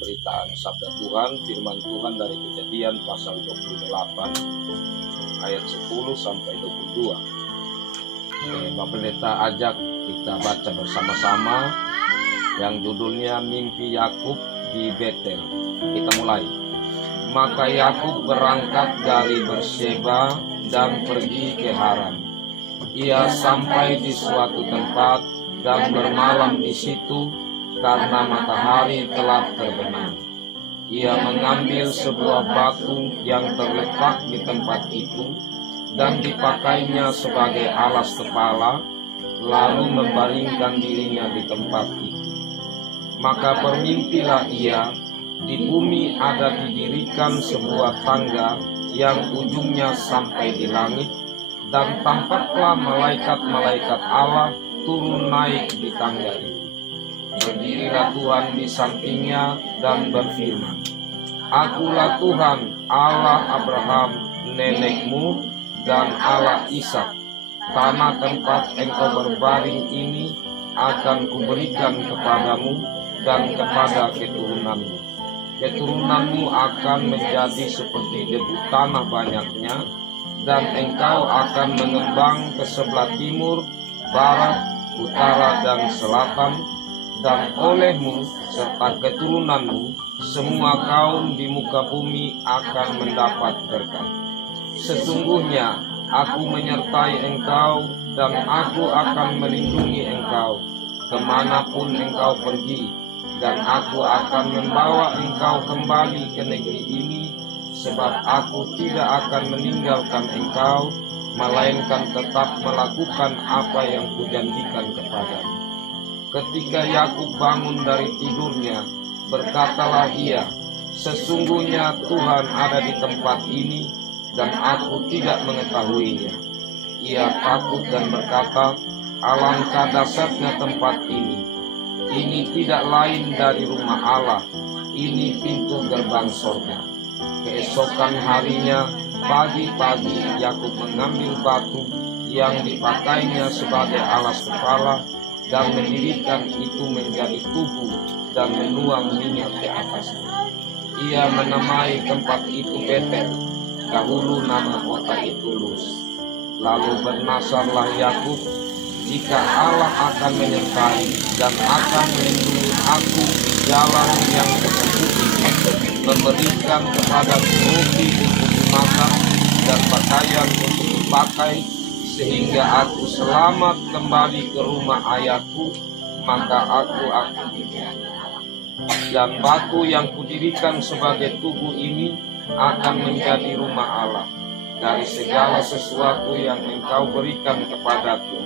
pemberitaan sabda Tuhan, firman Tuhan dari Kejadian pasal 28 ayat 10 sampai 22. Pak Pendeta ajak kita baca bersama-sama yang judulnya Mimpi Yakub di Betel. Kita mulai. Maka Yakub berangkat dari Berseba dan pergi ke Haran. Ia sampai di suatu tempat dan bermalam di situ karena matahari telah terbenam. Ia mengambil sebuah batu yang terletak di tempat itu dan dipakainya sebagai alas kepala, lalu membaringkan dirinya di tempat itu. Maka bermimpilah ia, di bumi ada didirikan sebuah tangga yang ujungnya sampai di langit, dan tampaklah malaikat-malaikat Allah turun naik di tangga itu. Berdirilah Tuhan di sampingnya dan berfirman, Akulah Tuhan Allah Abraham nenekmu dan Allah Ishak. Tanah tempat engkau berbaring ini akan kuberikan kepadamu dan kepada keturunanmu. Keturunanmu akan menjadi seperti debu tanah banyaknya, dan engkau akan mengembang ke sebelah timur, barat, utara, dan selatan, dan olehmu serta keturunanmu semua kaum di muka bumi akan mendapat berkat. Sesungguhnya aku menyertai engkau, dan aku akan melindungi engkau kemanapun engkau pergi, dan aku akan membawa engkau kembali ke negeri ini, sebab aku tidak akan meninggalkan engkau, melainkan tetap melakukan apa yang kujanjikan kepadamu. Ketika Yakub bangun dari tidurnya, berkatalah ia, Sesungguhnya Tuhan ada di tempat ini, dan aku tidak mengetahuinya. Ia takut dan berkata, Alangkah dahsyatnya tempat ini. Ini tidak lain dari rumah Allah, ini pintu gerbang sorga. Keesokan harinya, pagi-pagi Yakub mengambil batu yang dipakainya sebagai alas kepala dan mendirikan itu menjadi tubuh dan menuang minyak ke atasnya. Ia menamai tempat itu Betel, dahulu nama kota itu Luz. Lalu bernasarlah Yakub, jika Allah akan menyertai dan akan melindungi aku di jalan yang tersebut ini, memberikan kepada roti untuk dimakan dan pakaian untuk dipakai, sehingga aku selamat kembali ke rumah ayahku, maka aku akan hidup. Dan batu yang kudirikan sebagai tubuh ini akan menjadi rumah Allah. Dari segala sesuatu yang engkau berikan kepadaku,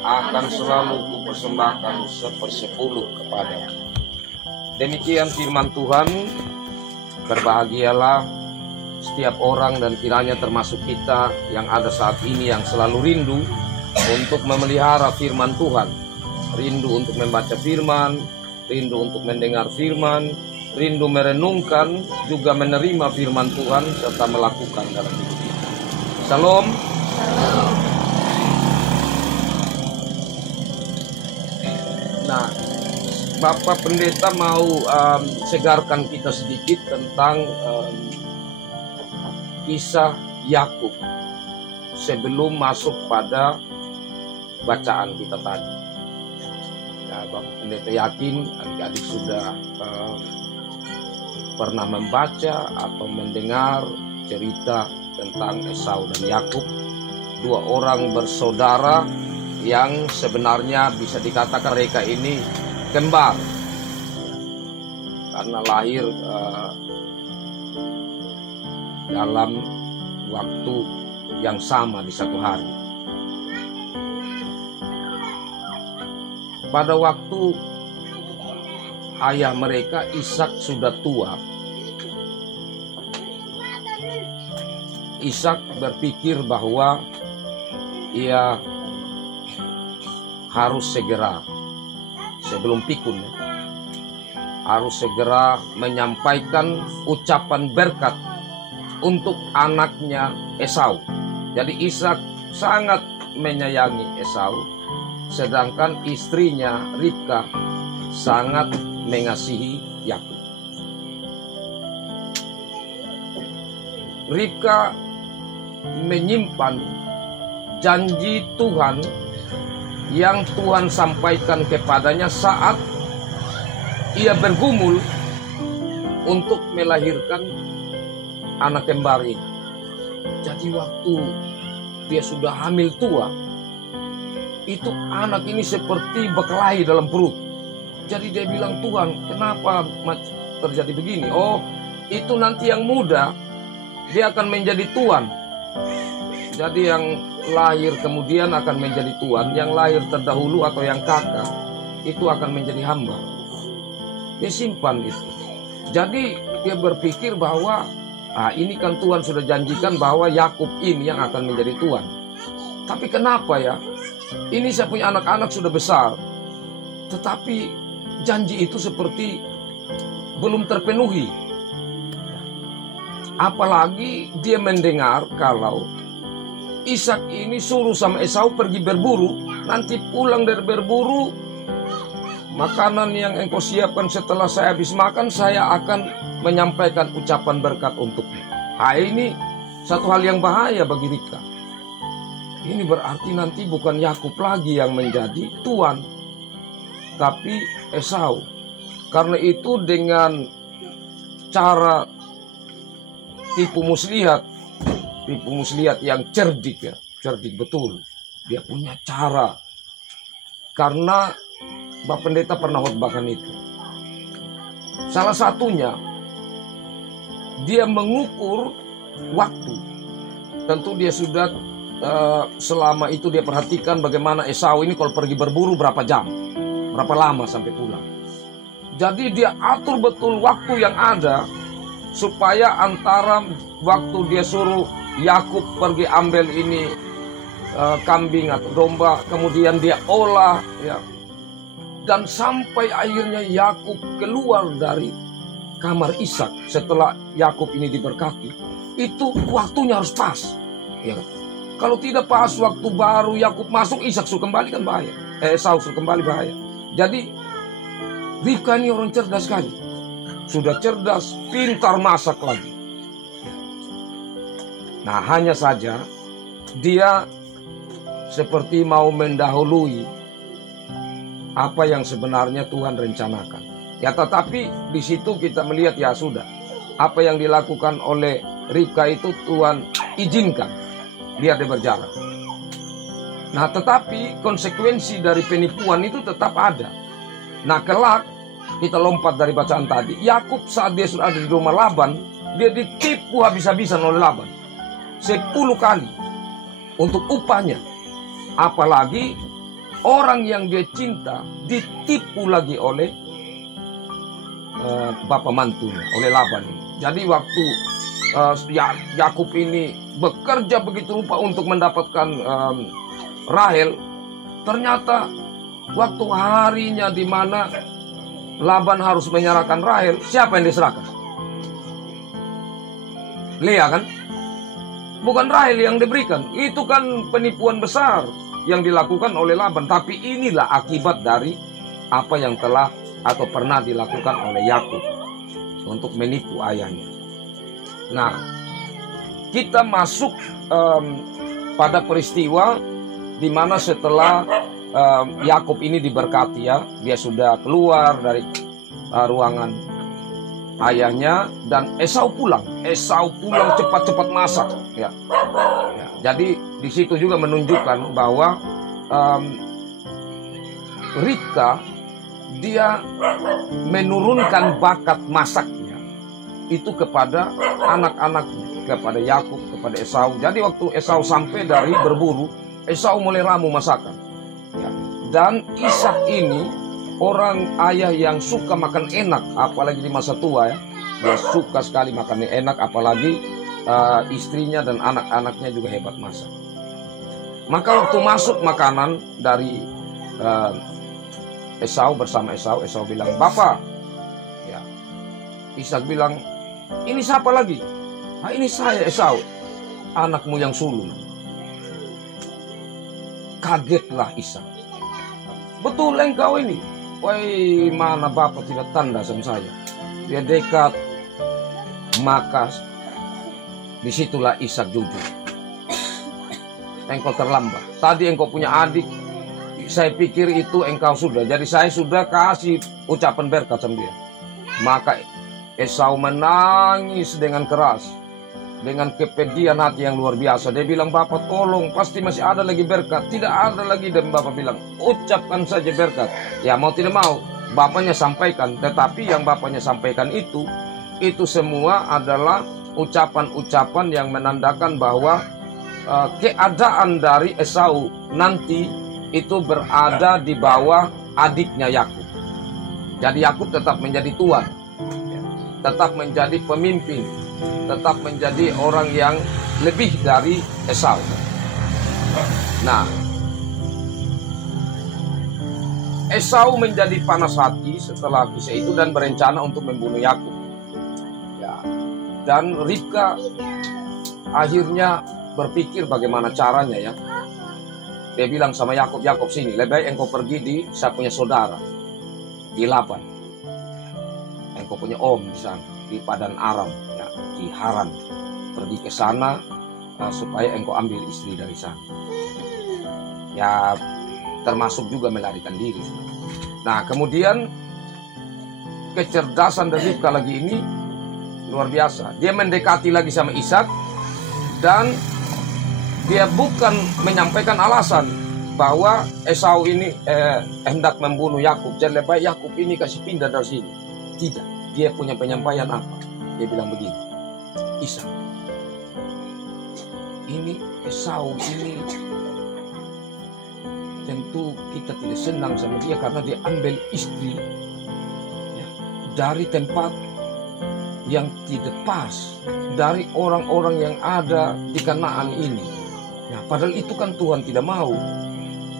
akan selalu kupersembahkan 1/10 kepadamu. Demikian firman Tuhan. Berbahagialah setiap orang, dan kiranya termasuk kita yang ada saat ini yang selalu rindu untuk memelihara firman Tuhan, rindu untuk membaca firman, rindu untuk mendengar firman, rindu merenungkan, juga menerima firman Tuhan serta melakukan dalam hidup kita. Shalom. Nah, Bapak Pendeta mau segarkan kita sedikit tentang kisah Yakub sebelum masuk pada bacaan kita tadi. Nah, Bapak Pendeta yakin adik-adik sudah pernah membaca atau mendengar cerita tentang Esau dan Yakub, dua orang bersaudara yang sebenarnya bisa dikatakan mereka ini kembar karena lahir dalam waktu yang sama di satu hari. Pada waktu ayah mereka Ishak sudah tua, Ishak berpikir bahwa ia harus segera, sebelum pikun, harus segera menyampaikan ucapan berkat untuk anaknya Esau. Jadi Ishak sangat menyayangi Esau, sedangkan istrinya Ribka sangat mengasihi Yakub. Ribka menyimpan janji Tuhan yang Tuhan sampaikan kepadanya saat ia bergumul untuk melahirkan anak kembar ini. Jadi waktu dia sudah hamil tua, itu anak ini seperti berkelahi dalam perut. Jadi dia bilang, Tuhan, kenapa terjadi begini? Oh, itu nanti yang muda, dia akan menjadi tuan. Jadi yang lahir kemudian akan menjadi tuan, yang lahir terdahulu atau yang kakak, itu akan menjadi hamba. Dia simpan itu. Jadi dia berpikir bahwa ini kan Tuhan sudah janjikan bahwa Yakub ini yang akan menjadi tuan. Tapi kenapa ya? Ini saya punya anak-anak sudah besar, tetapi janji itu seperti belum terpenuhi. Apalagi dia mendengar kalau Ishak ini suruh sama Esau pergi berburu. Nanti pulang dari berburu, makanan yang engkau siapkan setelah saya habis makan, saya akan menyampaikan ucapan berkat untukmu. Ini satu hal yang bahaya bagi Ribka. Ini berarti nanti bukan Yakub lagi yang menjadi tuan, tapi Esau. Karena itu dengan cara tipu muslihat yang cerdik ya, cerdik betul. Dia punya cara. Karena Bapak Pendeta pernah khotbahkan itu. Salah satunya, dia mengukur waktu. Tentu dia sudah selama itu dia perhatikan bagaimana Esau ini kalau pergi berburu berapa jam, berapa lama sampai pulang. Jadi dia atur betul waktu yang ada supaya antara waktu dia suruh Yakub pergi ambil ini kambing atau domba, kemudian dia olah ya, dan sampai akhirnya Yakub keluar dari kamar Ishak setelah Yakub ini diberkati, itu waktunya harus pas ya. Kalau tidak pas waktu baru Yakub masuk, Ishak suruh kembali kan bahaya, Esau suruh kembali bahaya. Jadi Ribka ini orang cerdas sekali, sudah cerdas, pintar masak lagi. Nah, hanya saja dia seperti mau mendahului apa yang sebenarnya Tuhan rencanakan. Ya, tetapi di situ kita melihat ya sudah, apa yang dilakukan oleh Ribka itu Tuhan izinkan biar dia berjalan. Nah, tetapi konsekuensi dari penipuan itu tetap ada. Nah, kelak kita lompat dari bacaan tadi. Yakub saat dia sudah ada di rumah Laban, dia ditipu habis-habisan oleh Laban 10 kali untuk upahnya. Apalagi orang yang dia cinta ditipu lagi oleh bapak mantunya, oleh Laban. Jadi waktu Yakub ini bekerja begitu rupa untuk mendapatkan Rahel, ternyata waktu harinya di mana Laban harus menyerahkan Rahel, siapa yang diserahkan? Lea kan? Bukan Rahel yang diberikan. Itu kan penipuan besar yang dilakukan oleh Laban. Tapi inilah akibat dari apa yang telah atau pernah dilakukan oleh Yakub untuk menipu ayahnya. Nah, kita masuk pada peristiwa di mana setelah Yakub ini diberkati ya, dia sudah keluar dari ruangan ayahnya dan Esau pulang. Esau pulang cepat-cepat masak ya. Jadi di situ juga menunjukkan bahwa Ribka dia menurunkan bakat masaknya itu kepada anak-anaknya, kepada Yakub, kepada Esau. Jadi waktu Esau sampai dari berburu, Esau mulai ramu masakan. Ya. Dan Ishak ini orang ayah yang suka makan enak, apalagi di masa tua ya. Dia suka sekali makan enak, apalagi istrinya dan anak-anaknya juga hebat masak. Maka waktu masuk makanan dari Esau bersama Esau, Esau bilang, "Bapak." Ya. Ishak bilang, "Ini siapa lagi?" "Ah, ini saya Esau, anakmu yang sulung." Kagetlah Ishak. "Betul engkau ini?" "Woi, mana bapak tidak tanda sama saya." Dia dekat, maka Disitulah Ishak jujur. Engkau terlambat. Tadi engkau punya adik, saya pikir itu engkau sudah. Jadi saya sudah kasih ucapan berkat sama dia. Maka Esau menangis dengan keras, dengan kepedihan hati yang luar biasa. Dia bilang, "Bapak tolong, pasti masih ada lagi berkat." "Tidak ada lagi." Dan Bapak bilang, "Ucapkan saja berkat." Ya mau tidak mau, bapaknya sampaikan. Tetapi yang bapaknya sampaikan itu semua adalah ucapan-ucapan yang menandakan bahwa keadaan dari Esau nanti itu berada di bawah adiknya Yakub. Jadi Yakub tetap menjadi tuan, tetap menjadi pemimpin, tetap menjadi orang yang lebih dari Esau. Nah, Esau menjadi panas hati setelah kisah itu dan berencana untuk membunuh Yakub. Ya, dan Ribka akhirnya berpikir bagaimana caranya ya. Dia bilang sama Yakub, "Yakub sini, lebih baik engkau pergi di saya punya saudara di Laban. Engkau punya om di sana di Padan Aram, ya, di Haran. Pergi ke sana supaya engkau ambil istri dari sana." Ya, termasuk juga melarikan diri. Nah, kemudian kecerdasan dari Ribka lagi ini luar biasa. Dia mendekati lagi sama Ishak dan dia bukan menyampaikan alasan bahwa Esau ini hendak membunuh Yakub. Jadi lebih baik Yakub ini kasih pindah dari sini. Tidak, dia punya penyampaian apa? Dia bilang begini, "Ishak, ini Esau ini tentu kita tidak senang sama dia karena dia ambil istri ya, dari tempat yang tidak pas, dari orang-orang yang ada di Kanaan ini. Nah, padahal itu kan Tuhan tidak mau.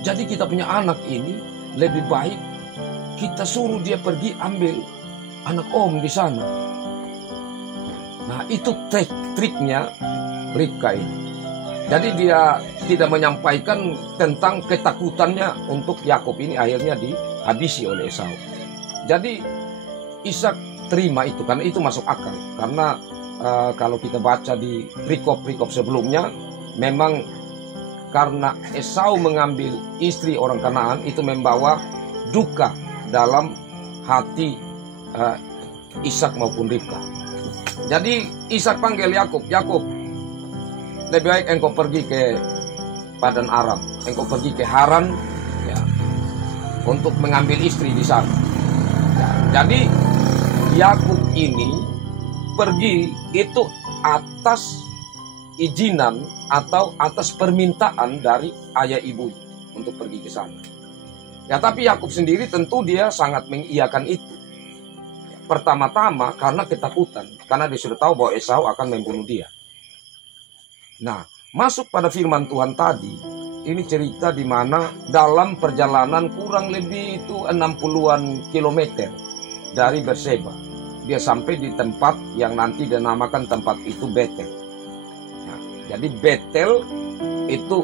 Jadi kita punya anak ini lebih baik kita suruh dia pergi ambil anak om di sana." Nah, itu triknya Ribka ini. Jadi dia tidak menyampaikan tentang ketakutannya untuk Yakub ini akhirnya dihabisi oleh Esau. Jadi Ishak terima itu karena itu masuk akal. Karena kalau kita baca di perikop-perikop sebelumnya, memang karena Esau mengambil istri orang Kanaan itu membawa duka dalam hati Ishak maupun Ribka. Jadi Ishak panggil Yakub, "Yakub, lebih baik engkau pergi ke Padan Aram, engkau pergi ke Haran ya, untuk mengambil istri di sana." Ya, jadi Yakub ini pergi itu atas izinan atau atas permintaan dari ayah ibunya untuk pergi ke sana. Ya, tapi Yakub sendiri tentu dia sangat mengiyakan itu. Pertama-tama karena ketakutan, karena dia sudah tahu bahwa Esau akan membunuh dia. Nah, masuk pada firman Tuhan tadi, ini cerita di mana dalam perjalanan kurang lebih itu 60-an kilometer dari Berseba, dia sampai di tempat yang nanti dinamakan tempat itu Betel. Jadi Betel itu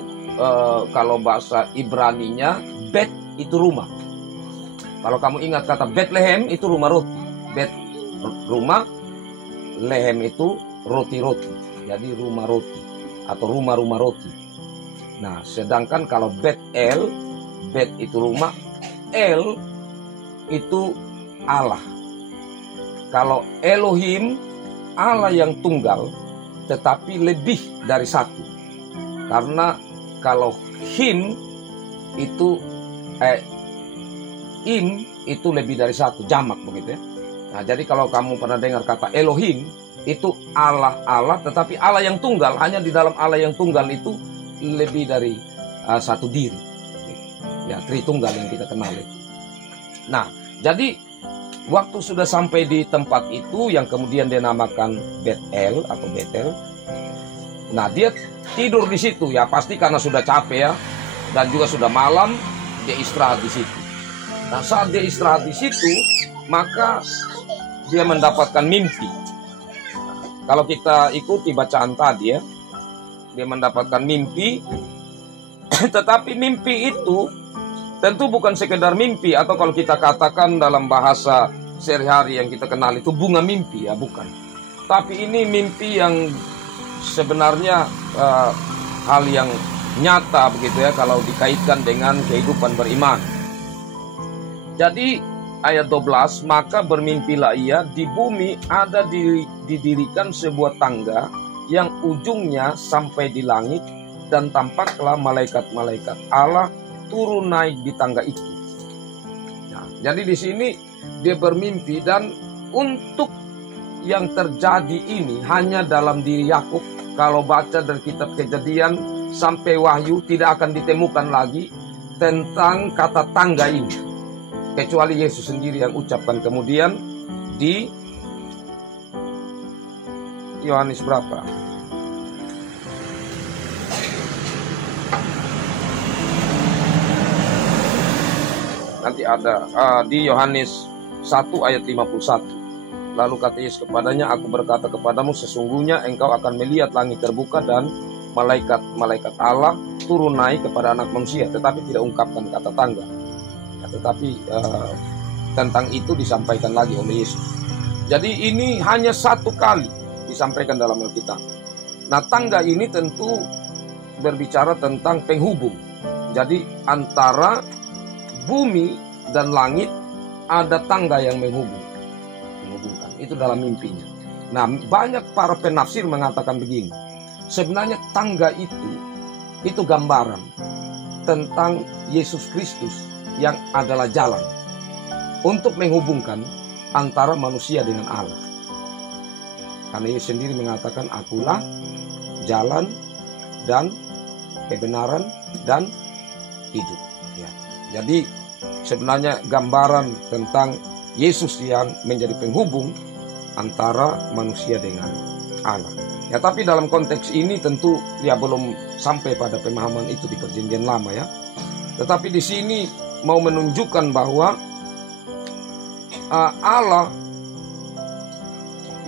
kalau bahasa Ibraninya Bet itu rumah. Kalau kamu ingat kata Bethlehem itu rumah roti. Bet rumah, lehem itu roti-roti. Jadi rumah roti atau rumah-rumah roti. Nah, sedangkan kalau Betel, Bet itu rumah, El itu Allah. Kalau Elohim, Allah yang tunggal, tetapi lebih dari satu. Karena kalau him itu im itu lebih dari satu, jamak begitu ya. Nah, jadi kalau kamu pernah dengar kata Elohim, itu Allah, tetapi Allah yang tunggal, hanya di dalam Allah yang tunggal itu lebih dari satu diri. Ya, Tritunggal yang kita kenal itu. Nah, jadi waktu sudah sampai di tempat itu yang kemudian dinamakan Betel atau Betel. Nah, dia tidur di situ ya, pasti karena sudah capek ya, dan juga sudah malam, dia istirahat di situ. Nah, saat dia istirahat di situ, maka dia mendapatkan mimpi. Kalau kita ikuti bacaan tadi ya, dia mendapatkan mimpi, tetapi mimpi itu tentu bukan sekedar mimpi, atau kalau kita katakan dalam bahasa sehari-hari yang kita kenal itu bunga mimpi ya, bukan. Tapi ini mimpi yang sebenarnya hal yang nyata begitu ya kalau dikaitkan dengan kehidupan beriman. Jadi ayat 12, maka bermimpilah ia, di bumi ada didirikan sebuah tangga yang ujungnya sampai di langit, dan tampaklah malaikat-malaikat Allah turun naik di tangga itu. Nah, jadi di sini dia bermimpi, dan untuk yang terjadi ini hanya dalam diri Yakub. Kalau baca dari kitab Kejadian sampai Wahyu tidak akan ditemukan lagi tentang kata tangga ini, kecuali Yesus sendiri yang ucapkan kemudian di Yohanes berapa? Nanti ada di Yohanes 1 ayat 51. Lalu kata Yesus kepadanya, aku berkata kepadamu, sesungguhnya engkau akan melihat langit terbuka dan malaikat-malaikat Allah turun naik kepada anak manusia. Tetapi tidak ungkapkan kata tangga. Tetapi tentang itu disampaikan lagi oleh Yesus. Jadi ini hanya satu kali disampaikan dalam Alkitab. Nah, tangga ini tentu berbicara tentang penghubung. Jadi antara bumi dan langit ada tangga yang menghubungkan. Itu dalam mimpinya. Nah, banyak para penafsir mengatakan begini. Sebenarnya tangga itu gambaran tentang Yesus Kristus yang adalah jalan untuk menghubungkan antara manusia dengan Allah. Karena Yesus sendiri mengatakan, akulah jalan dan kebenaran dan hidup. Ya. Jadi sebenarnya gambaran tentang Yesus yang menjadi penghubung antara manusia dengan Allah. Ya, tapi dalam konteks ini tentu dia belum sampai pada pemahaman itu di Perjanjian Lama ya. Tetapi di sini mau menunjukkan bahwa Allah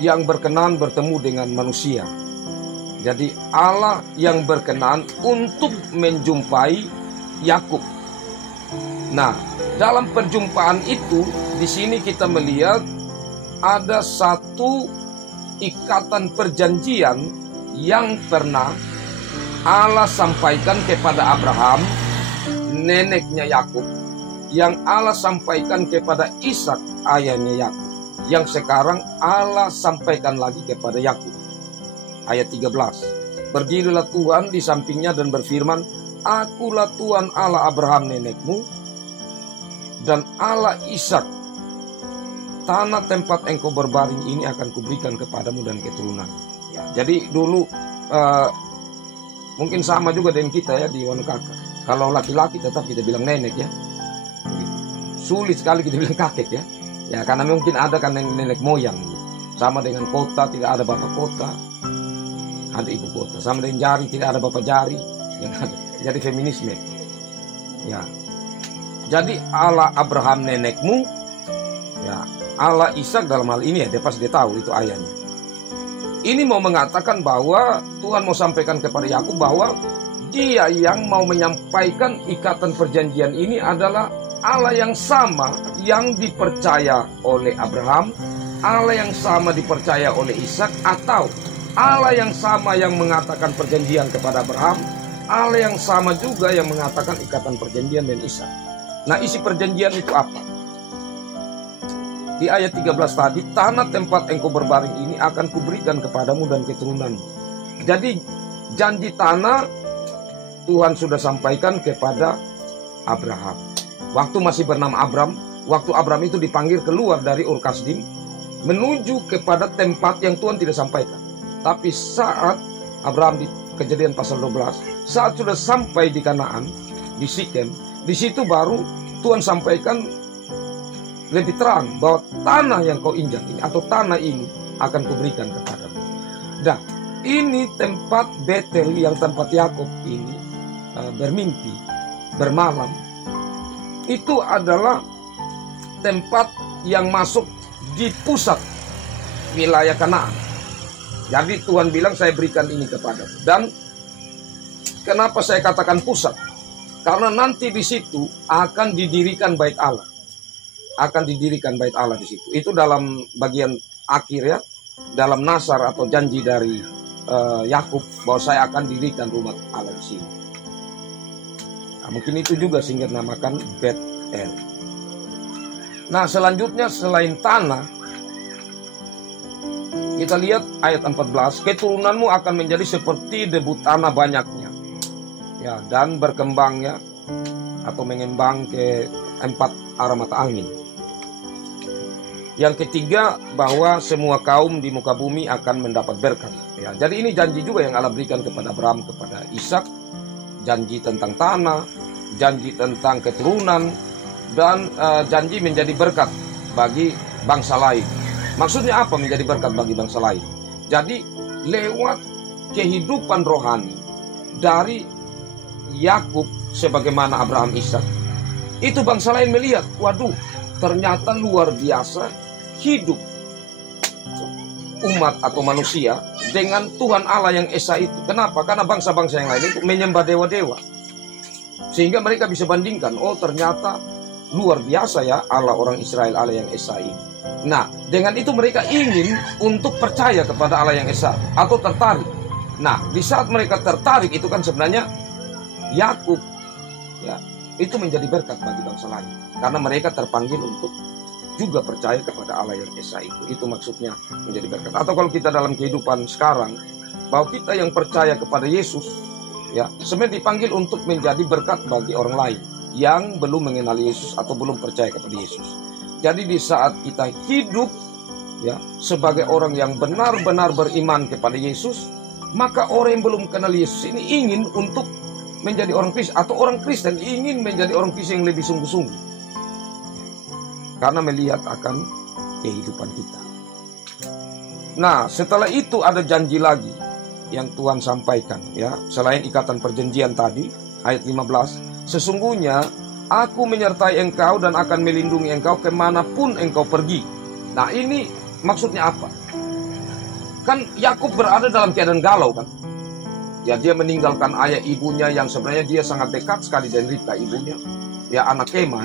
yang berkenan bertemu dengan manusia. Jadi Allah yang berkenan untuk menjumpai Yakub. Nah, dalam perjumpaan itu di sini kita melihat ada satu ikatan perjanjian yang pernah Allah sampaikan kepada Abraham, neneknya Yakub, yang Allah sampaikan kepada Ishak, ayahnya Yakub, yang sekarang Allah sampaikan lagi kepada Yakub. Ayat 13. Berdirilah Tuhan di sampingnya dan berfirman, akulah Tuhan Allah Abraham nenekmu dan Allah Ishak. Tanah tempat engkau berbaring ini akan kuberikan kepadamu dan keturunan. Ya, jadi dulu mungkin sama juga dengan kita ya di Wanakaka. Kalau laki-laki tetap kita bilang nenek ya. Sulit sekali kita bilang kakek ya. Ya karena mungkin ada kan nenek moyang. Sama dengan kota tidak ada bapak kota, ada ibu kota. Sama dengan jari tidak ada bapak jari. Yang ada. Jadi feminisme. Ya. Jadi Allah Abraham nenekmu, ya Allah Ishak dalam hal ini ya, dia pasti dia tahu itu ayahnya. Ini mau mengatakan bahwa Tuhan mau sampaikan kepada Yakub bahwa dia yang mau menyampaikan ikatan perjanjian ini adalah Allah yang sama yang dipercaya oleh Abraham, Allah yang sama dipercaya oleh Ishak, atau Allah yang sama yang mengatakan perjanjian kepada Abraham, Allah yang sama juga yang mengatakan ikatan perjanjian dengan Ishak. Nah, isi perjanjian itu apa? Di ayat 13 tadi, tanah tempat engkau berbaring ini akan kuberikan kepadamu dan keturunanmu. Jadi janji tanah Tuhan sudah sampaikan kepada Abraham. Waktu masih bernama Abram, waktu Abram itu dipanggil keluar dari Ur Kasdim menuju kepada tempat yang Tuhan tidak sampaikan. Tapi saat Abraham di Kejadian pasal 12, saat sudah sampai di Kanaan, di Sikem, di situ baru Tuhan sampaikan lebih terang bahwa tanah yang kau injak ini atau tanah ini akan kuberikan kepadamu. Nah, ini tempat Betel yang tempat Yakub ini bermimpi, bermalam. Itu adalah tempat yang masuk di pusat wilayah Kanaan. Jadi Tuhan bilang saya berikan ini kepadamu. Dan kenapa saya katakan pusat? Karena nanti di situ akan didirikan bait Allah. Akan didirikan bait Allah di situ. Itu dalam bagian akhir ya, dalam Nasar atau janji dari Yakub bahwa saya akan dirikan rumah Allah di sini. Nah, mungkin itu juga sehingga dinamakan Bet-El. Nah, selanjutnya selain tanah, kita lihat ayat 14, keturunanmu akan menjadi seperti debu tanah banyaknya, ya, dan berkembangnya atau mengembang ke 4 arah mata angin. Yang ketiga, bahwa semua kaum di muka bumi akan mendapat berkat. Ya, jadi ini janji juga yang Allah berikan kepada Abraham, kepada Ishak, janji tentang tanah, janji tentang keturunan, dan janji menjadi berkat bagi bangsa lain. Maksudnya apa menjadi berkat bagi bangsa lain? Jadi lewat kehidupan rohani dari Yakub sebagaimana Abraham, Ishak, itu bangsa lain melihat, waduh, ternyata luar biasa hidup umat atau manusia dengan Tuhan Allah yang Esa itu. Kenapa? Karena bangsa-bangsa yang lain itu menyembah dewa-dewa, sehingga mereka bisa bandingkan, oh ternyata luar biasa ya Allah orang Israel, Allah yang Esa ini. Nah, dengan itu mereka ingin untuk percaya kepada Allah yang Esa atau tertarik. Nah, di saat mereka tertarik itu kan sebenarnya Yakub, ya, itu menjadi berkat bagi bangsa lain karena mereka terpanggil untuk juga percaya kepada Allah yang Esa itu. Itu maksudnya menjadi berkat. Atau kalau kita dalam kehidupan sekarang, bahwa kita yang percaya kepada Yesus, ya, sebenarnya dipanggil untuk menjadi berkat bagi orang lain yang belum mengenal Yesus atau belum percaya kepada Yesus. Jadi di saat kita hidup, ya, sebagai orang yang benar-benar beriman kepada Yesus, maka orang yang belum kenal Yesus ini ingin untuk menjadi orang Kristen, atau orang Kristen ingin menjadi orang Kristen yang lebih sungguh-sungguh, karena melihat akan kehidupan kita. Nah, setelah itu ada janji lagi yang Tuhan sampaikan, ya, selain ikatan perjanjian tadi, ayat 15, sesungguhnya aku menyertai engkau dan akan melindungi engkau kemanapun engkau pergi. Nah, ini maksudnya apa? Kan Yakub berada dalam keadaan galau kan. Ya, dia meninggalkan ayah ibunya yang sebenarnya dia sangat dekat sekali dengan Ribka ibunya. Ya, anak kemah,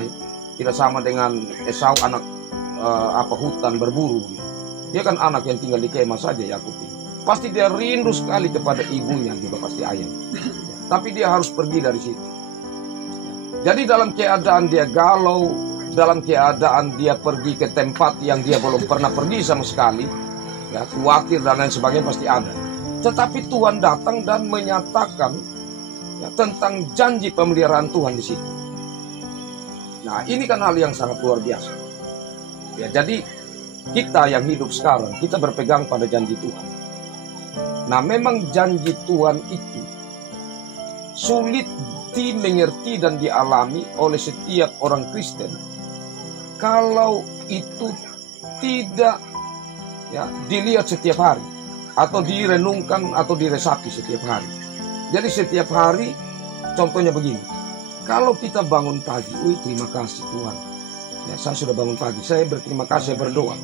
tidak sama dengan Esau, anak hutan berburu. Dia kan anak yang tinggal di kemah saja, Yakub ini. Pasti dia rindu sekali kepada ibunya, juga pasti ayah. Tapi dia harus pergi dari situ. Jadi dalam keadaan dia galau, dalam keadaan dia pergi ke tempat yang dia belum pernah pergi sama sekali, ya, khawatir dan lain sebagainya pasti ada. Tetapi Tuhan datang dan menyatakan, ya, tentang janji pemeliharaan Tuhan di situ. Nah, ini kan hal yang sangat luar biasa. Ya, jadi kita yang hidup sekarang, kita berpegang pada janji Tuhan. Nah, memang janji Tuhan itu sulit dimengerti dan dialami oleh setiap orang Kristen kalau itu tidak, ya, dilihat setiap hari atau direnungkan atau diresapi setiap hari. Jadi setiap hari, contohnya begini. Kalau kita bangun pagi, terima kasih Tuhan, ya, saya sudah bangun pagi, saya berterima kasih, saya berdoa.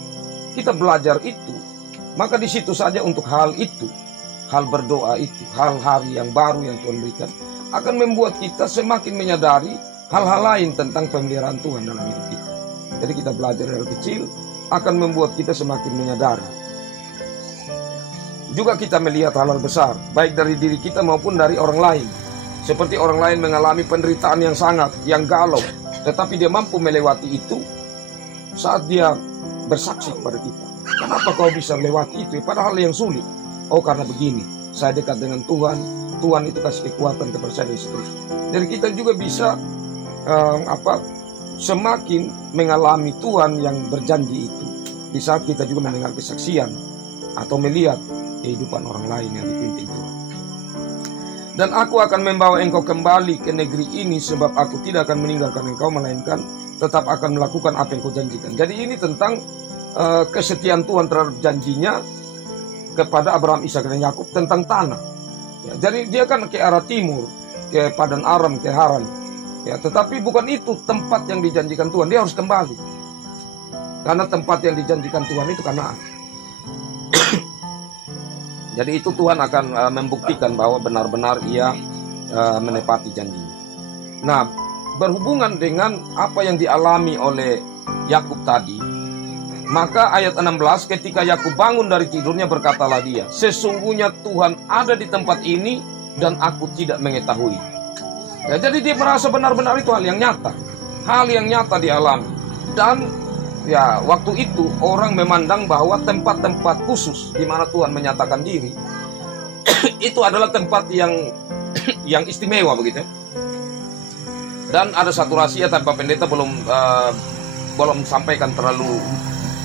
Kita belajar itu, maka di situ saja untuk hal itu, hal berdoa itu, hal hari yang baru yang Tuhan berikan, akan membuat kita semakin menyadari hal-hal lain tentang pemeliharaan Tuhan dalam hidup kita. Jadi kita belajar dari kecil, akan membuat kita semakin menyadari. Juga kita melihat hal-hal besar, baik dari diri kita maupun dari orang lain. Seperti orang lain mengalami penderitaan yang galau, tetapi dia mampu melewati itu saat dia bersaksi kepada kita. Kenapa kau bisa melewati itu? Padahal yang sulit. Oh, karena begini, saya dekat dengan Tuhan, Tuhan itu kasih kekuatan kepada saya dan seterusnya. Jadi kita juga bisa semakin mengalami Tuhan yang berjanji itu di saat kita juga mendengar kesaksian atau melihat kehidupan orang lain yang dipimpin Tuhan. Dan aku akan membawa engkau kembali ke negeri ini, sebab aku tidak akan meninggalkan engkau, melainkan tetap akan melakukan apa yang kau janjikan. Jadi ini tentang kesetiaan Tuhan terhadap janjinya kepada Abraham, Ishak dan Yakub tentang tanah. Ya, jadi dia kan ke arah timur, ke Padan Aram, ke Haran. Ya, tetapi bukan itu tempat yang dijanjikan Tuhan. Dia harus kembali. Karena tempat yang dijanjikan Tuhan itu Kanaan. Jadi itu Tuhan akan membuktikan bahwa benar-benar ia menepati janjinya. Nah, berhubungan dengan apa yang dialami oleh Yakub tadi, Maka ayat 16, ketika Yakub bangun dari tidurnya berkatalah dia, sesungguhnya Tuhan ada di tempat ini dan aku tidak mengetahui. Ya, jadi dia merasa benar-benar itu hal yang nyata. Hal yang nyata dialami. Dan ya waktu itu orang memandang bahwa tempat-tempat khusus di mana Tuhan menyatakan diri itu adalah tempat yang istimewa begitu. Dan ada satu rahasia tanpa pendeta belum sampaikan terlalu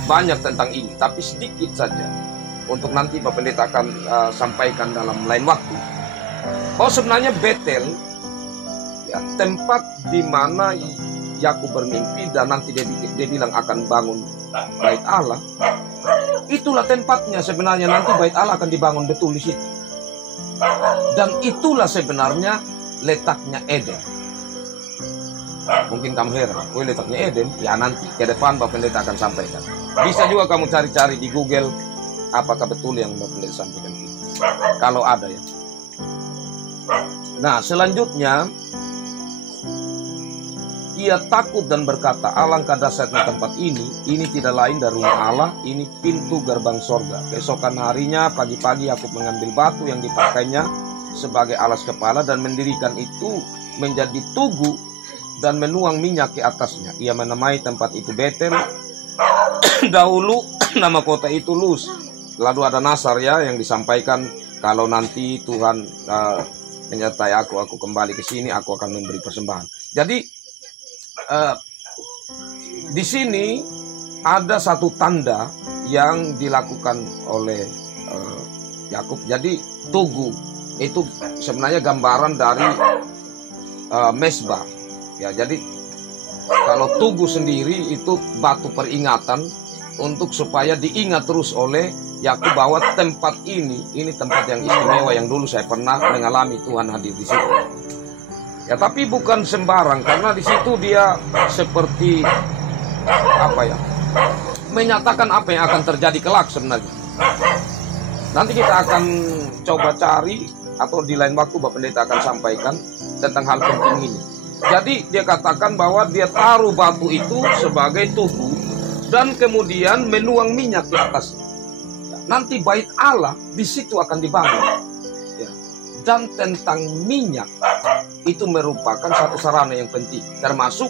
banyak tentang ini, tapi sedikit saja untuk nanti Pak Pendeta akan sampaikan dalam lain waktu. Bahwa sebenarnya Betel, ya, tempat di mana Yakub bermimpi dan nanti dia bilang akan bangun bait Allah, itulah tempatnya sebenarnya nanti bait Allah akan dibangun betul di situ. Dan itulah sebenarnya letaknya Eden. Mungkin kamu heran, letaknya Eden, ya nanti ke depan Bapak Pendeta akan sampaikan. Bisa juga kamu cari-cari di Google apakah betul yang Bapak Pendeta sampaikan ini. Kalau ada ya. Nah, selanjutnya ia takut dan berkata, alangkah dahsyatnya tempat ini tidak lain dari rumah Allah, ini pintu gerbang sorga. Keesokan harinya pagi-pagi Yakub mengambil batu yang dipakainya sebagai alas kepala dan mendirikan itu menjadi tugu dan menuang minyak ke atasnya. Ia menamai tempat itu Betel. Dahulu nama kota itu Luz. Lalu ada Nasar ya yang disampaikan kalau nanti Tuhan menyertai aku kembali ke sini, aku akan memberi persembahan. Jadi di sini ada satu tanda yang dilakukan oleh Yakub. Jadi tugu itu sebenarnya gambaran dari mesbah. Ya, jadi kalau tugu sendiri itu batu peringatan untuk supaya diingat terus oleh Yakub bahwa tempat ini tempat yang istimewa yang dulu saya pernah mengalami Tuhan hadir di situ. Ya, tapi bukan sembarang karena di situ dia seperti menyatakan apa yang akan terjadi kelak sebenarnya. Nanti kita akan coba cari atau di lain waktu Bapak Pendeta akan sampaikan tentang hal penting ini. Jadi dia katakan bahwa dia taruh batu itu sebagai tugu dan kemudian menuang minyak di atasnya. Nanti bait Allah di situ akan dibangun. Ya. Dan tentang minyak itu merupakan satu sarana yang penting, termasuk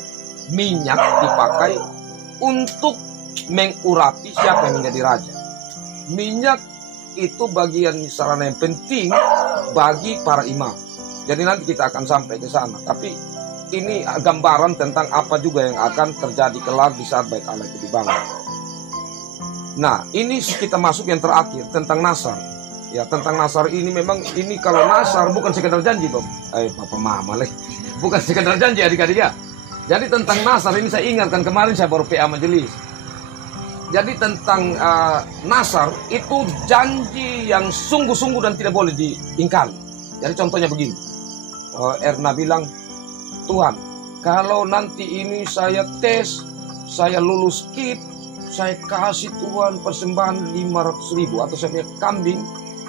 minyak dipakai untuk mengurapi siapa yang menjadi raja. Minyak itu bagian sarana yang penting bagi para imam. Jadi nanti kita akan sampai ke sana. Tapi ini gambaran tentang apa juga yang akan terjadi kelak di saat bait Allah itu dibangun. Nah, ini kita masuk yang terakhir tentang Nasar. Ya, tentang Nasar ini memang ini kalau Nasar bukan sekedar janji, Tom. Papa Mama leh. Bukan sekedar janji adik-adik ya. Jadi tentang Nasar ini saya ingatkan kemarin saya baru PA majelis. Jadi tentang Nasar itu janji yang sungguh-sungguh dan tidak boleh diingkari. Jadi contohnya begini. Erna bilang, Tuhan, kalau nanti ini saya tes, saya lulus KIP, saya kasih Tuhan persembahan 500.000 atau saya punya kambing,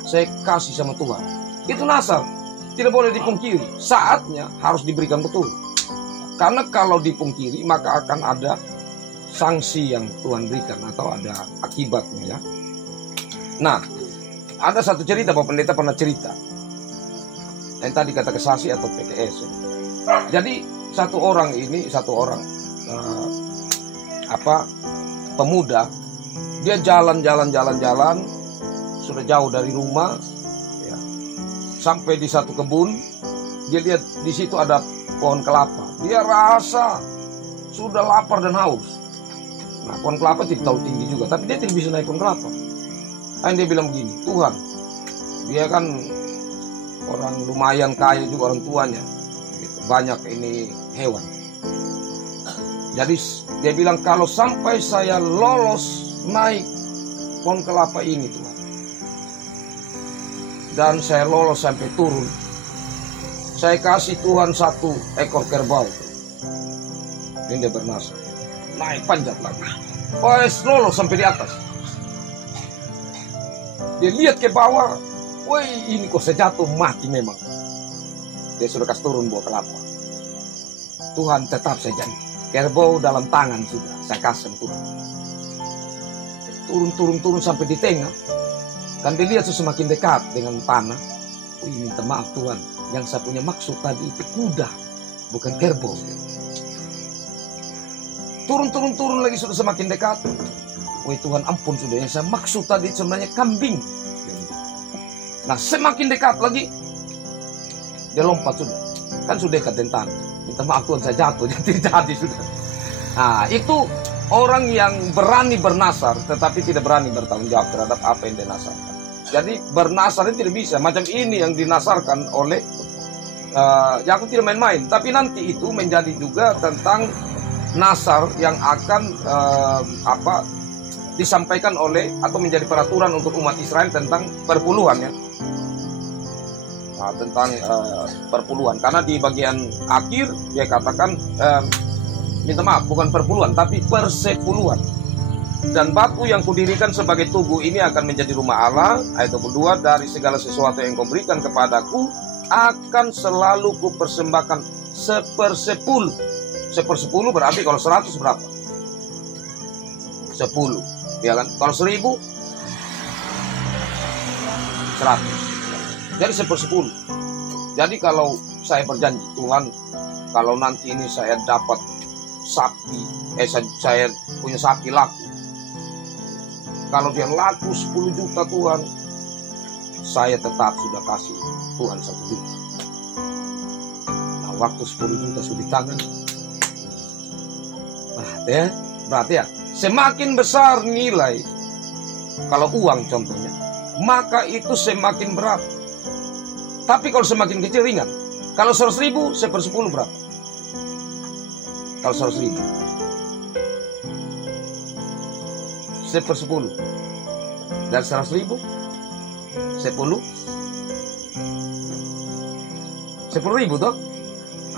saya kasih sama Tuhan. Itu Nasar, tidak boleh dipungkiri. Saatnya harus diberikan betul. Karena kalau dipungkiri maka akan ada sanksi yang Tuhan berikan atau ada akibatnya ya. Nah, ada satu cerita Bapak Pendeta pernah cerita. Yang tadi kata kesasi atau PKS. Ya. Jadi satu orang pemuda, dia jalan sudah jauh dari rumah ya, sampai di satu kebun. Dia lihat di situ ada pohon kelapa. Dia rasa sudah lapar dan haus. Nah, pohon kelapa tidak tahu tinggi juga, tapi dia tidak bisa naik pohon kelapa. Dan dia bilang begini, Tuhan, dia kan orang lumayan kaya juga orang tuanya. Banyak ini hewan. Jadi dia bilang kalau sampai saya lolos naik pohon kelapa ini Tuhan, dan saya lolos sampai turun, saya kasih Tuhan 1 ekor kerbau. Ini dia bernasar, naik panjat lagi, lolos sampai di atas. Dia lihat ke bawah, woi ini kok saya jatuh mati memang. Dia sudah kasih turun buah kelapa. Tuhan tetap saya janji. Kerbau dalam tangan sudah saya kasih Tuhan. turun sampai di tengah. Dan dilihat semakin dekat dengan tanah. Minta maaf Tuhan, yang saya punya maksud tadi itu kuda, bukan kerbau. Turun lagi sudah semakin dekat. Tuhan ampun, sudah yang saya maksud tadi sebenarnya kambing. Nah semakin dekat lagi, dia lompat sudah. Kan sudah dekat dengan tanah. Minta maaf Tuhan, saya jatuh, jadi sudah. Nah itu orang yang berani bernasar, tetapi tidak berani bertanggung jawab terhadap apa yang dia nasarkan. Jadi bernasar itu tidak bisa. Macam ini yang dinasarkan oleh Yakub tidak main-main. Tapi nanti itu menjadi juga tentang nasar yang akan disampaikan oleh atau menjadi peraturan untuk umat Israel tentang perpuluhan ya. Nah, tentang perpuluhan. Karena di bagian akhir dia katakan minta maaf, bukan perpuluhan tapi persepuluhan. Dan batu yang kudirikan sebagai tugu ini akan menjadi rumah Allah. Ayat 22, dari segala sesuatu yang kau berikan kepadaku akan selalu kupersembahkan sepersepuluh. Sepersepuluh berarti kalau 100 berapa? 10, ya kan? Kalau 1000 100. Jadi sepersepuluh. Jadi kalau saya berjanji Tuhan, kalau nanti ini saya dapat sapi, saya punya sapi laku. Kalau dia laku 10 juta Tuhan, saya tetap sudah kasih Tuhan 1 juta. Nah, waktu 10 juta sudah di tangan. Berarti ya, semakin besar nilai, kalau uang contohnya, maka itu semakin berat. Tapi kalau semakin kecil ringan. Kalau 100.000, sepersepuluh berapa? Kalau 100.000. Sepersepuluh. Dan 100.000 10.000 toh.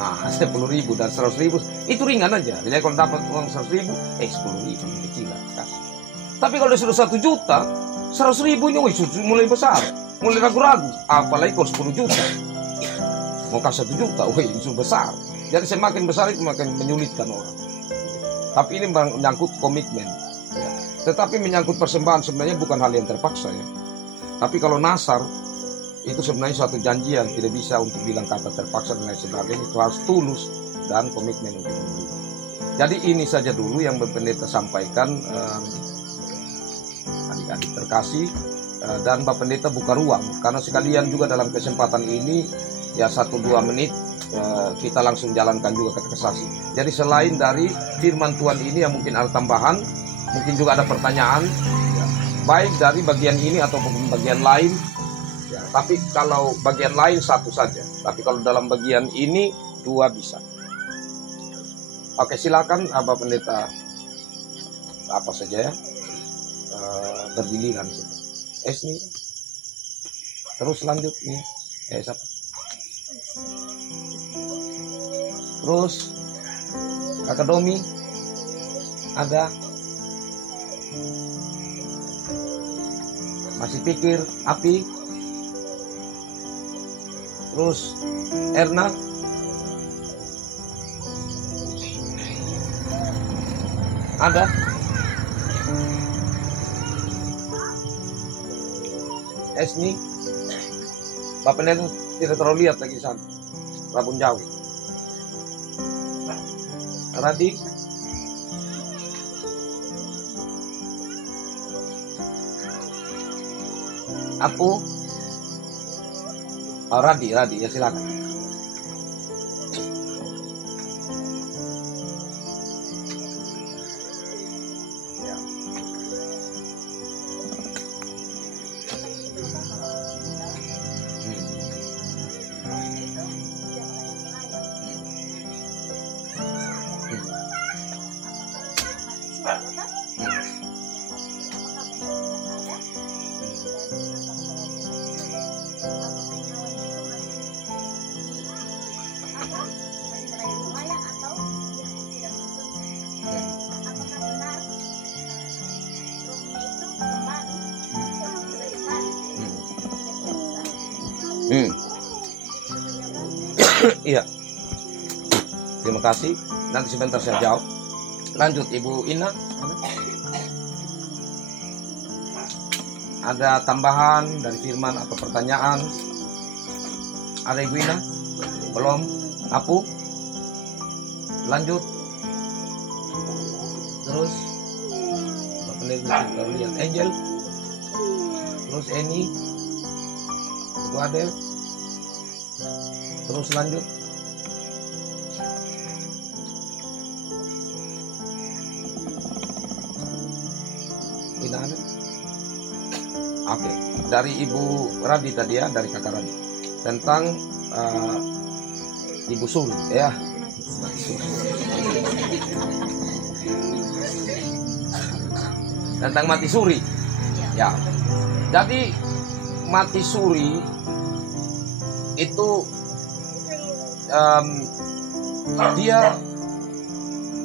Nah 10.000 dan 100.000 itu ringan aja. Jadi kalau dapat uang 100.000 10.000 kecil lah. Tapi kalau sudah 1 juta 100.000 ini mulai besar, mulai ragu-ragu. Apalagi kalau 10 juta mau kasih 1 juta, itu besar. Jadi semakin besar itu makin menyulitkan orang. Tapi ini menyangkut komitmen. Tetapi menyangkut persembahan sebenarnya bukan hal yang terpaksa ya. Tapi kalau nasar itu sebenarnya suatu janji yang tidak bisa untuk bilang kata terpaksa dan lain sebagainya. Itu harus tulus dan komitmen untuk memberi. Jadi ini saja dulu yang Pendeta sampaikan, adik-adik terkasih, dan Bapak Pendeta buka ruang karena sekalian juga dalam kesempatan ini ya 1-2 menit kita langsung jalankan juga kesaksi. Jadi selain dari firman Tuhan ini yang mungkin ada tambahan, mungkin juga ada pertanyaan, ya, baik dari bagian ini ataupun bagian lain. Ya, tapi kalau bagian lain 1 saja. Tapi kalau dalam bagian ini 2 bisa. Oke, silakan Bapak Pendeta apa saja ya, berdiliran. Nih. Terus lanjut nih. Siapa? Terus Kakak Domi ada. Masih pikir api. Terus Erna ada. Esni Bapak Pendeta tidak terlalu lihat lagi sana. Rabun jauh. Radik Apu. Radi ya silakan. Ya. Iya. Terima kasih. Nanti sebentar saya jawab. Lanjut Ibu Ina. ada tambahan dari firman atau pertanyaan? Ada Ibu Ina? Belum? Apu? Lanjut. Terus Bapak Pendeta kita lihat Angel. Terus Eni. Itu Adel. Terus lanjut. Tidak ada. Oke, dari Ibu Radi tadi ya, dari Kakak Radi tentang Ibu Suri ya. Tentang mati suri. Ya. Jadi mati suri itu dia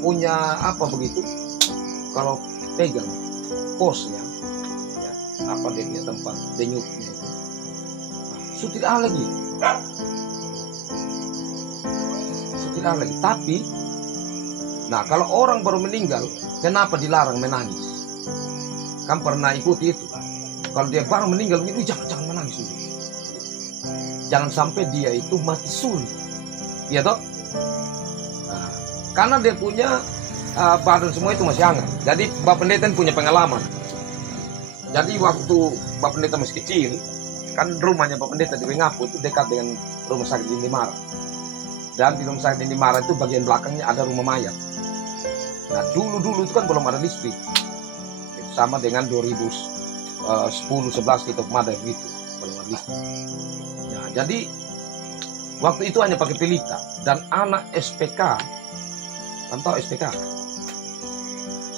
punya apa begitu? Kalau pegang posnya, ya, apa dia punya tempat denyutnya itu. Sudah lagi. Sudah lagi. Tapi, nah kalau orang baru meninggal, kenapa dilarang menangis? Kan pernah ikuti itu. Kalau dia baru meninggal itu jangan menangis dulu. Jangan sampai dia itu mati suri. Iya toh? Nah, karena dia punya badan semua itu masih hangat. Jadi Bapak Pendeta punya pengalaman. Jadi waktu Bapak Pendeta masih kecil, kan rumahnya Bapak Pendeta di Wengapu itu dekat dengan rumah sakit Indimara. Dan di rumah sakit Indimara itu bagian belakangnya ada rumah mayat. Nah dulu itu kan belum ada listrik. Sama dengan 2010-11 kita kemarin gitu, belum ada listrik. Nah, jadi waktu itu hanya pakai pelita dan anak SPK, kan tahu SPK?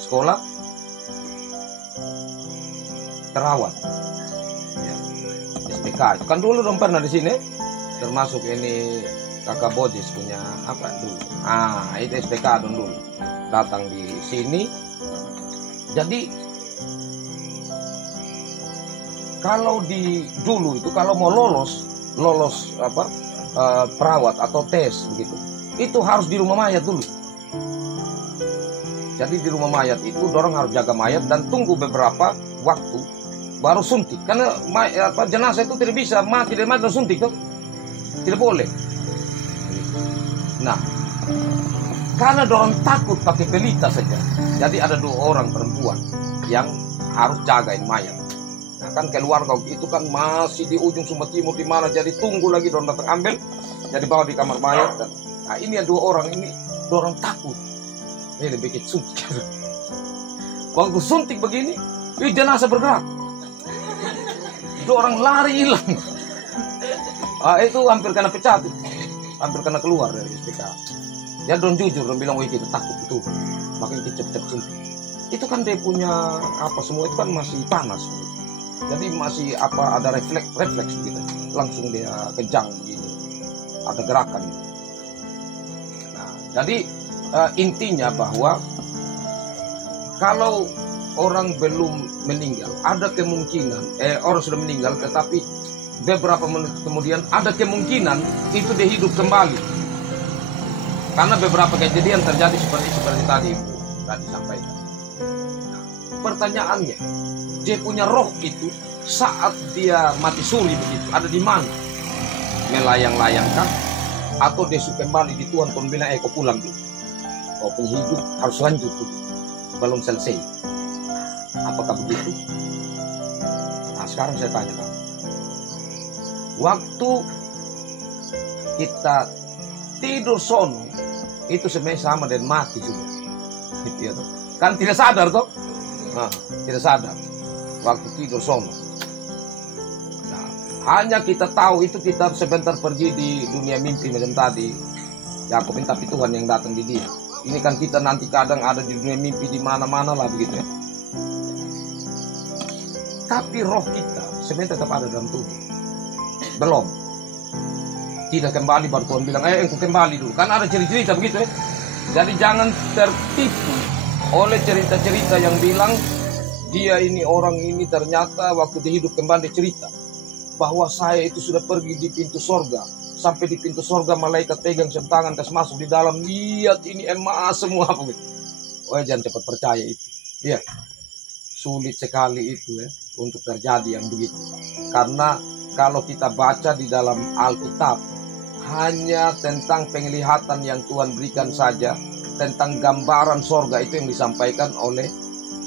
Sekolah terawat. Ya, SPK itu kan dulu dong pernah di sini, termasuk ini Kakak Bojis punya apa dulu? Itu SPK dulu datang di sini. Jadi kalau di dulu itu kalau mau lolos apa perawat atau tes begitu, itu harus di rumah mayat dulu. Jadi di rumah mayat itu dorong harus jaga mayat dan tunggu beberapa waktu baru suntik. Karena jenazah itu tidak bisa mati dari mati dan suntik tuh, tidak boleh. Nah, karena dorong takut pakai pelita saja, jadi ada 2 orang perempuan yang harus jagain mayat. Nah kan keluarga itu kan masih di ujung Sumba Timur di mana, jadi tunggu lagi dorong datang ambil, jadi bawa di kamar mayat. Dan nah ini 2 orang ini dorong takut, ini bikin suntik. Waktu suntik begini, jenazah bergerak, 2 orang lari hilang. Itu hampir kena pecat, hampir kena keluar dari SPK. Dia dong jujur, dong bilang, wih kita takut betul, makanya kita cepet suntik. Itu kan dia punya apa semua itu kan masih panas. Jadi masih ada refleks gitu, langsung dia kejang begini, ada gerakan. Nah, jadi intinya bahwa kalau orang belum meninggal, ada kemungkinan orang sudah meninggal, tetapi beberapa menit kemudian ada kemungkinan itu dia hidup kembali. Karena beberapa kejadian terjadi seperti tadi sampaikan. Nah, pertanyaannya, dia punya roh itu saat dia mati suri begitu ada di mana? Melayang-layangkah atau dia suka kembali di Tuhan pun bilang kau pulang dulu, kau punya hidup harus lanjut tuh, belum selesai. Apakah begitu? Nah sekarang saya tanya kamu, waktu kita tidur sono itu sebenarnya sama dengan mati sudah. Kan tidak sadar toh? Nah, tidak sadar waktu tidur sono. Nah, hanya kita tahu itu kita sebentar pergi di dunia mimpi macam tadi. Ya aku minta Tuhan yang datang di dia. Ini kan kita nanti kadang ada di dunia mimpi di mana-mana lah begitu ya. Tapi roh kita sebenarnya tetap ada dalam tubuh. Belum. Tidak kembali baru Tuhan bilang, engkau kembali dulu. Kan ada cerita-cerita begitu ya. Jadi jangan tertipu oleh cerita-cerita yang bilang dia ini orang ini ternyata waktu dia hidup kembali cerita bahwa saya itu sudah pergi di pintu sorga. Sampai di pintu sorga malaikat pegang tangan kas masuk di dalam, lihat ini emas semua begitu. Jangan cepat percaya itu. Iya. Sulit sekali itu ya. untuk terjadi yang begitu. Karena kalau kita baca di dalam Alkitab, hanya tentang penglihatan yang Tuhan berikan saja, tentang gambaran sorga itu yang disampaikan oleh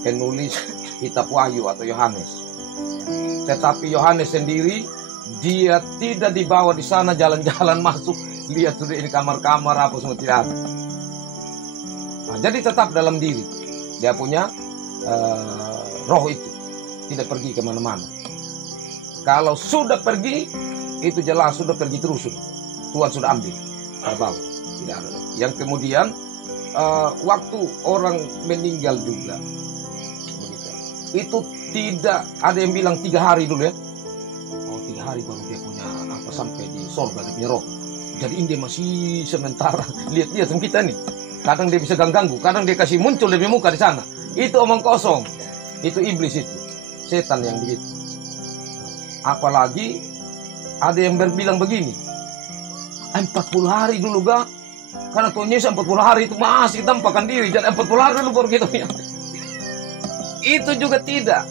penulis kitab Wahyu atau Yohanes. Tetapi Yohanes sendiri, dia tidak dibawa di sana jalan-jalan masuk, lihat sudah ini kamar-kamar apa semua, tidak ada. Nah, jadi tetap dalam diri, dia punya roh itu, tidak pergi kemana-mana. Kalau sudah pergi, itu jelas sudah pergi terus. Tuhan sudah ambil, terbawa, tidak ada. Yang kemudian waktu orang meninggal juga, begitu. Itu tidak ada yang bilang 3 hari dulu ya. Oh 3 hari baru dia punya apa sampai di sorga, dia punya roh. Jadi ini dia masih sementara lihat-lihat sama kita nih. Kadang dia bisa ganggu, kadang dia kasih muncul dari muka di sana. Itu omong kosong, itu iblis itu, setan yang begitu. Apalagi ada yang berbilang begini, 40 hari dulu gak? Karena Tuhan Yesus 40 hari itu masih tampakkan diri. Jadi 40 hari dulu baru gitu. Itu juga tidak.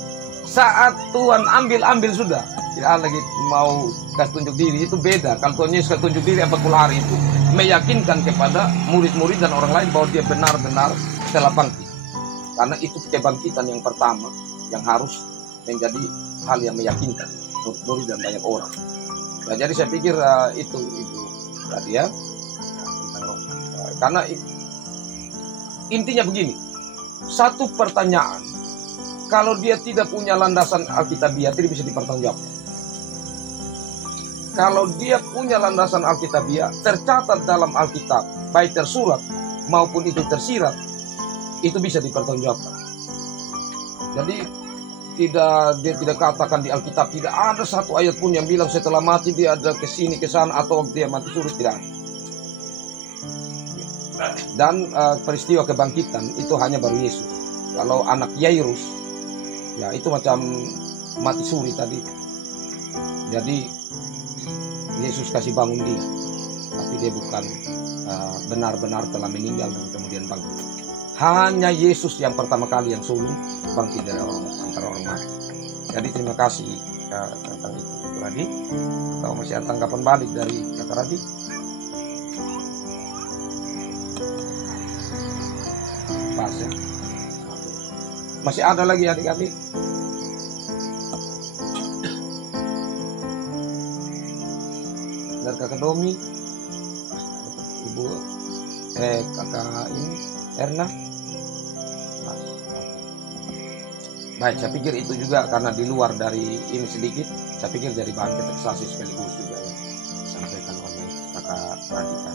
Saat Tuhan ambil sudah. Tidak lagi mau kasih tunjuk diri. Itu beda. Kalau Tuhan Yesus kasih tunjuk diri 40 hari itu, meyakinkan kepada murid-murid dan orang lain bahwa dia benar-benar telah bangkit. Karena itu kebangkitan yang pertama yang harus menjadi hal yang meyakinkan murid dan banyak orang. Nah, jadi saya pikir itu Ibu tadi ya. Karena intinya begini, satu pertanyaan, kalau dia tidak punya landasan Alkitabiah, tidak bisa dipertanggungjawabkan. Kalau dia punya landasan Alkitabiah, tercatat dalam Alkitab, baik tersurat maupun itu tersirat, itu bisa dipertanggungjawabkan. Jadi dia tidak katakan di Alkitab, tidak ada satu ayat pun yang bilang setelah mati dia ada kesini kesana atau dia mati suri, tidak ada. Dan peristiwa kebangkitan itu hanya baru Yesus. Kalau anak Yairus, ya itu macam mati suri tadi. Jadi Yesus kasih bangun dia, tapi dia bukan benar-benar telah meninggal dan kemudian bangkit. Hanya Yesus yang pertama kali yang sulung bangkit dari antara orang mati. Jadi terima kasih tentang itu tadi. Atau masih ada tanggapan balik dari Kak Radi? Pas ya. Masih ada lagi adik-adik? Dari Kakak Domi, Ibu Kakak ini Erna. Baik, saya pikir itu juga karena di luar dari ini sedikit, saya pikir dari bahan keteksasi sekaligus juga yang disampaikan oleh Kakak Radika.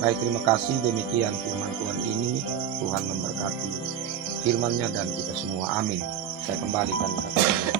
Baik, terima kasih. Demikian firman Tuhan ini. Tuhan memberkati firman-Nya dan kita semua. Amin. Saya kembalikan Kakak.